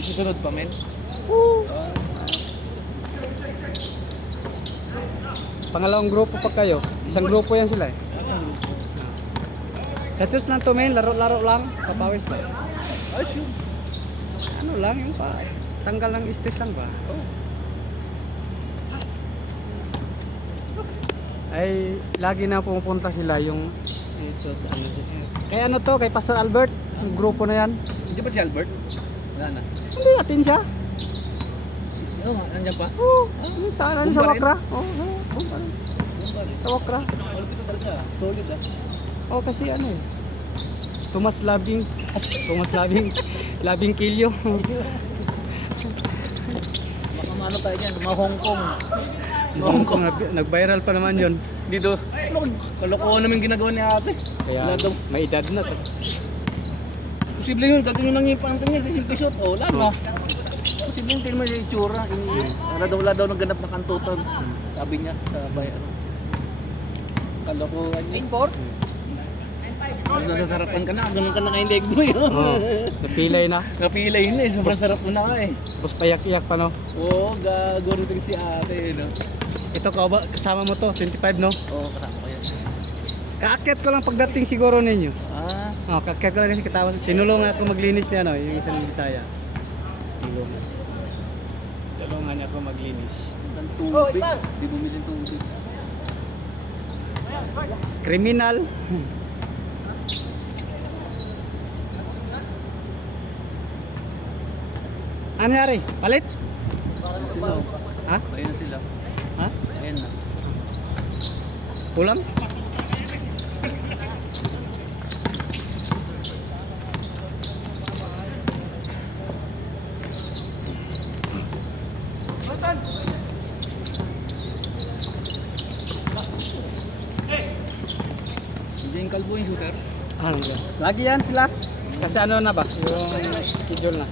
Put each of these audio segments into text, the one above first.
Susunod pa, men. Pangalawang grupo pa kayo. Isang grupo yan sila eh. Sa church lang to men, laro-laro lang, papawis lang. Ay, sure. Ano lang yung pa, tanggal ng stress lang ba? Oh. Ay, lagi na pumupunta sila yung ito sa ano. Kay ano to, kay Pastor Albert, yung grupo na yan. Hindi ba si Albert? Wala na. Hindi natin siya. Oh, nandiyan pa? Oo, sa ano sa Bumpa rin? Wakra. Oo, sa Wakra. Malapit na talaga. Solid ah. Oh, kasi ano eh. Thomas Labing Kilyo. Baka maano tayo dyan, mga Hong Kong. Hong Kong, nag-viral pa naman yun. Dito, kalokohan namin ginagawa ni ate. Kaya Wala daw. may edad na to. Posible yun, gagawin lang yung pantang niya, simple shot. Oh, wala no. Posible yun, tingnan mo yung itsura. Wala daw naganap na kantutan. Sabi niya, sa bayan. Kalokohan niya. Import? Kung sasarapan ka na, ganun ka na kay leg mo yun. Oh, napilay na. Napilay na eh, sobrang sarap mo na ka eh. Tapos payak-iyak pa no. Oo, gagawin din si ate no. Ito kasama mo to, 25 no? Oo, kasama ko yan. Kaakyat ko lang pagdating siguro ninyo. Ah, Oh, kaakyat ko lang kasi katawas. Tinulungan ako maglinis ni ano, yung isang Bisaya. Tulungan niya ako maglinis. ang tubig. Di bumili ng tubig. Kriminal. Ano nangyari? Palit? Sila. Ha? Ayun na sila. Ha? Ayun na. Kulang? Hindi yung kalbo yung shooter. Ano ba? Lagi yan sila. Kasi ano na ba? Yung schedule na.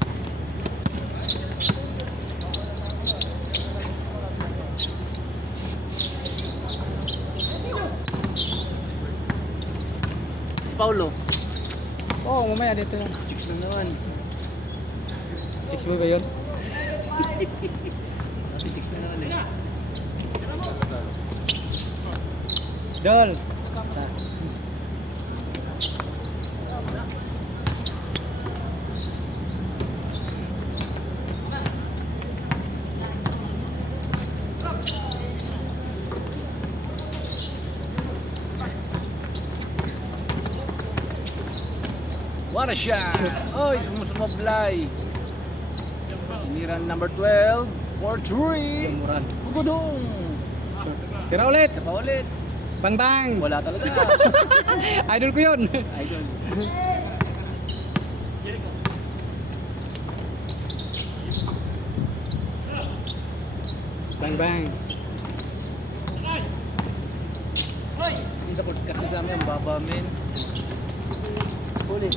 Paulo. Oo, mamaya dito na. Chicks na naman. 6 mo ba yun? Kasi chicks na naman eh. Dol! What a shot! Oy, sumusumablay. Sinira number 12. 4-3. Muran. Pugudong. Tira ulit! Isa pa ulit. Bang bang! Wala talaga. Idol ko yun! Idol. Bang bang! Yung sa court kasi sa amin, ang baba men. Ulit.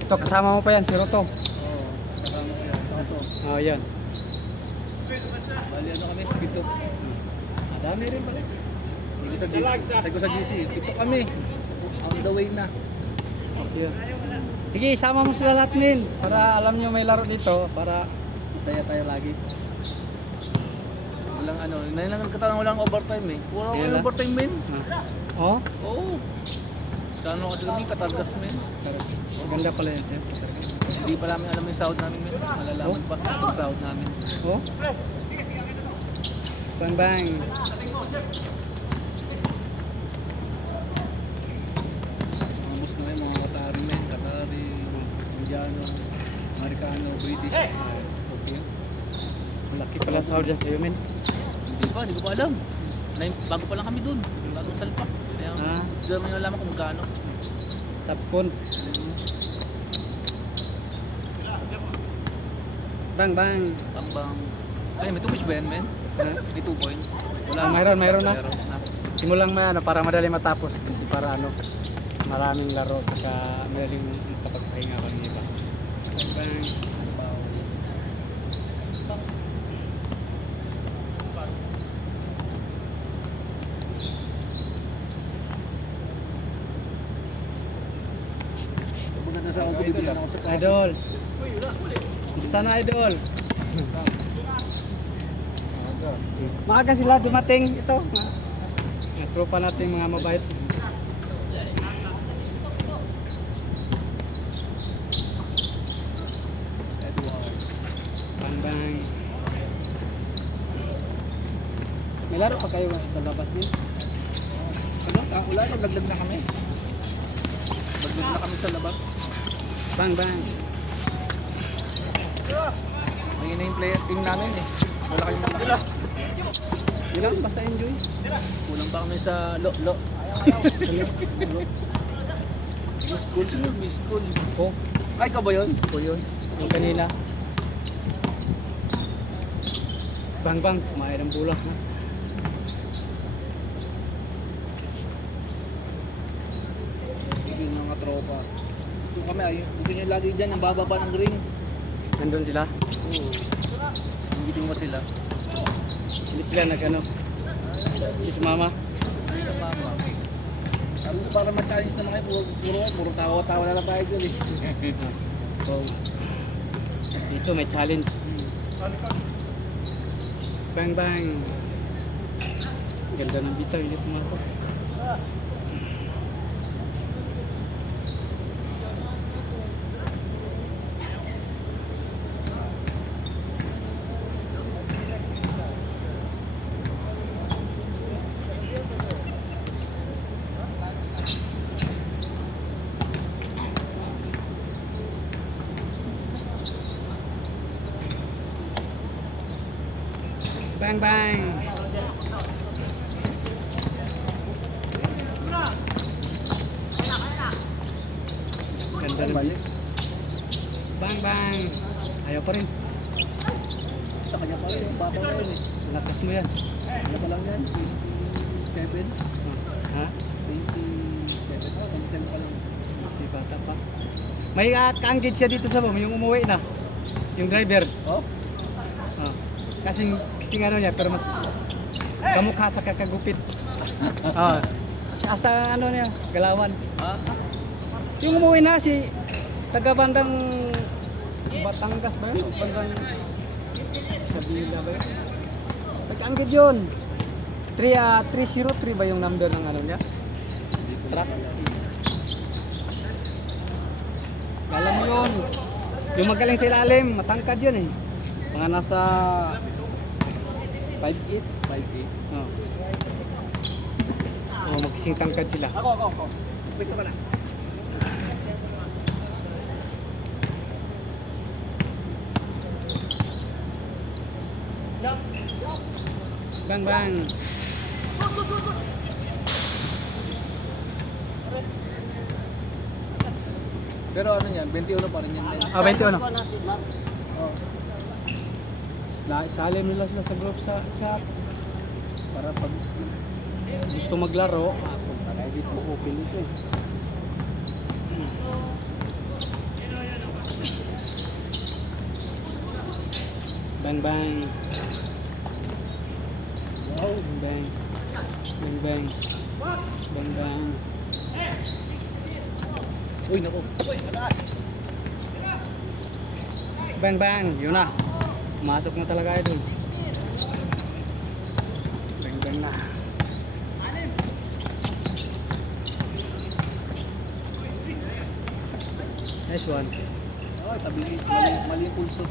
Ito, kasama mo pa yan, si Roto. Oo. Kasama ko yan. Ito. Oh, yan. Bali ano kami? Pito. Madami rin pala. Hindi ko sa GC. Sabi ko sa GC. Pito kami. On the way na. Yun. Sige, isama mo sila lahat min. Para alam nyo may laro dito. Para Masaya tayo lagi. Walang ano. Nangyayang walang overtime eh. Walang Yan na. overtime men. oh, Oo. Saan ako kasi kami katargas men. maganda pala yan, sir. Hindi pa namin alam yung sahod namin men. Malalaman pa yung sahod namin. Oh. Bang bang. Mga boss na mga Qatari men. Qatari, Indiano, Amerikano, British. Okay. Malaki pala sahod dyan sa'yo, men. Hindi ko pa alam. Bago pa lang kami dun. Bagong salpak. Kaya Ah. hindi naman alam kung magkano. Sapkon. Bang bang. Tambang. Ay, may 2 points ba yan, men? Ha? May 2 points. Wala. Mayroon na. Meron na. Simulang may ano, para madali matapos. Kasi para ano, maraming laro. Saka madaling kapagpahinga kami iba. Bang bang. Huwag na na sa ako, bibigyan ako sa Idol. Gusto na idol. Maaga sila dumating ito. Mga tropa natin mga mabait. Bang. May laro pa kayo sa labas din? Ano? Wala, naglaglag na kami. Naglaglag na kami sa labas. Bang. Ayun na yung player team namin eh. Wala kayong malaki. Yun lang, basta enjoy. Kulang ba kami sa lo? Miss Cool, sino Miss Cool? Oh, Ay, ka ba yun? O yun. yung kanila. Bang, kumain ng bulak na. Sige mga tropa. Ito kami ay, dito nyo lagi dyan, ang bababa ng ring. Nandun sila. Oo. Hindi mo sila. Hindi sila nag-ano. Si mama. Ay, sa mama. Sabi ko para ma-challenge naman kayo, puro tawa-tawa na lang tayo dyan eh. So, dito may challenge. Bang. Ganda ng bitaw, hindi pumasok. Bang. Ganda ng balik. Bang. Ayaw pa rin. Sa kanya pa rin, yung bata ko rin eh. Lakas mo yan. Ano pa lang yan? 27? Ha? 27 pa lang. Si bata pa. May ka-engage siya dito sa yung umuwi na. Yung driver. Oh? Ah. Kasing ano niya, pero mas kamukha sa kakagupit. Ah. Hasta ano niya, galawan. Ha? Yung umuwi na si taga bandang Batangas ba yun? Bandang Sabila ba yun? Nag-anggid yun. 303 ba yung number ng ano niya? Truck. Alam mo yun. Yung magaling sa ilalim, matangkad yun eh. Mga nasa 5'8". 5'8". Oh. Oh, magsing tangkad sila. Ako. Pwesto ka na. Bang. Pero ano yan, 21 pa rin yan. Ah, 21. Oh. Salim nila sila sa group sa chat. Para pag gusto maglaro, punta tayo dito, open ito eh. Bang. Wow. Bang. Uy, naku. Bang. Yun na. Pumasok na talaga ito. Bang na. Nice one. Oh, sabi mali yung pulso.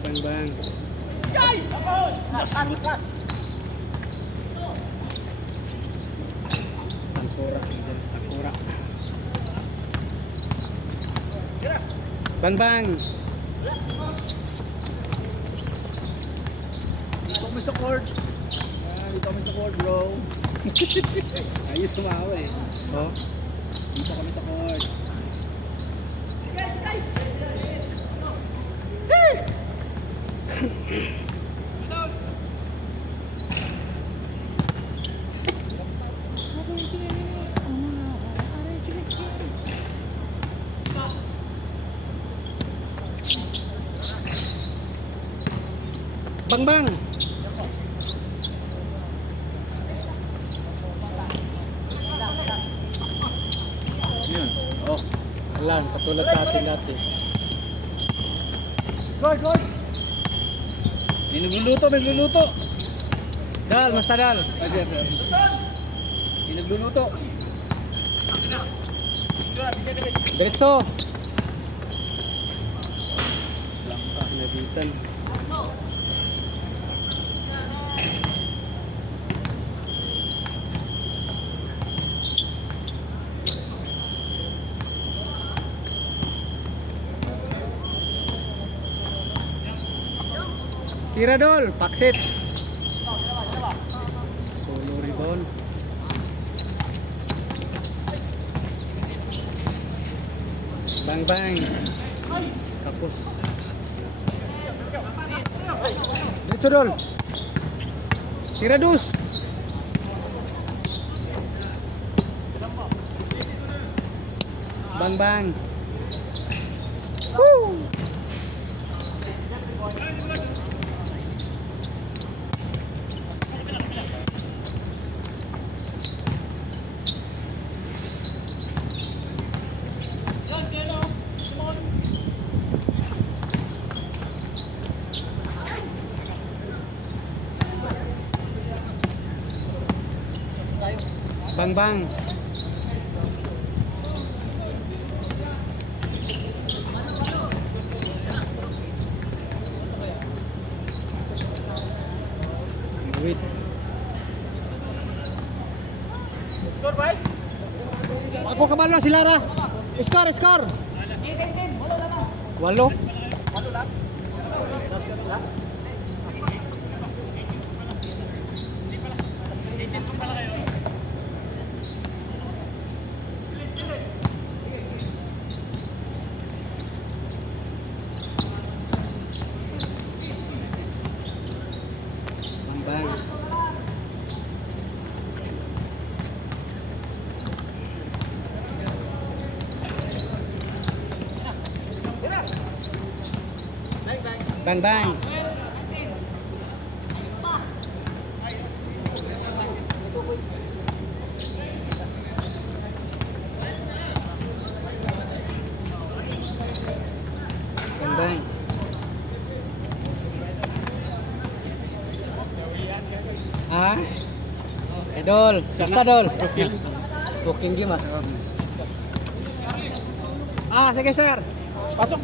Bang. Tangkura. Tangkura. Bang. Dito kami sa court. Dito kami sa court, bro. Ayos kumawa eh. Oh. Dito kami sa court. Bang. Yun. Oh. Alam, katulad sa atin dati. May nagluluto. Dal, basta dal. Ay, sir. May nagluluto. Diretso. Nabitan. Tiradol, paksit. Solo rebound. Bang bang. Kapos. Diretso dol. Tiradus. Bang bang. Woo! Bang bang. Wait. Score, boy. Ako kabalo si Lara. Score. 8. Bang. Bang bang. Bang bang. Ah? Idol, basta dol. Booking game ah. Ah, sige sir. Pasok.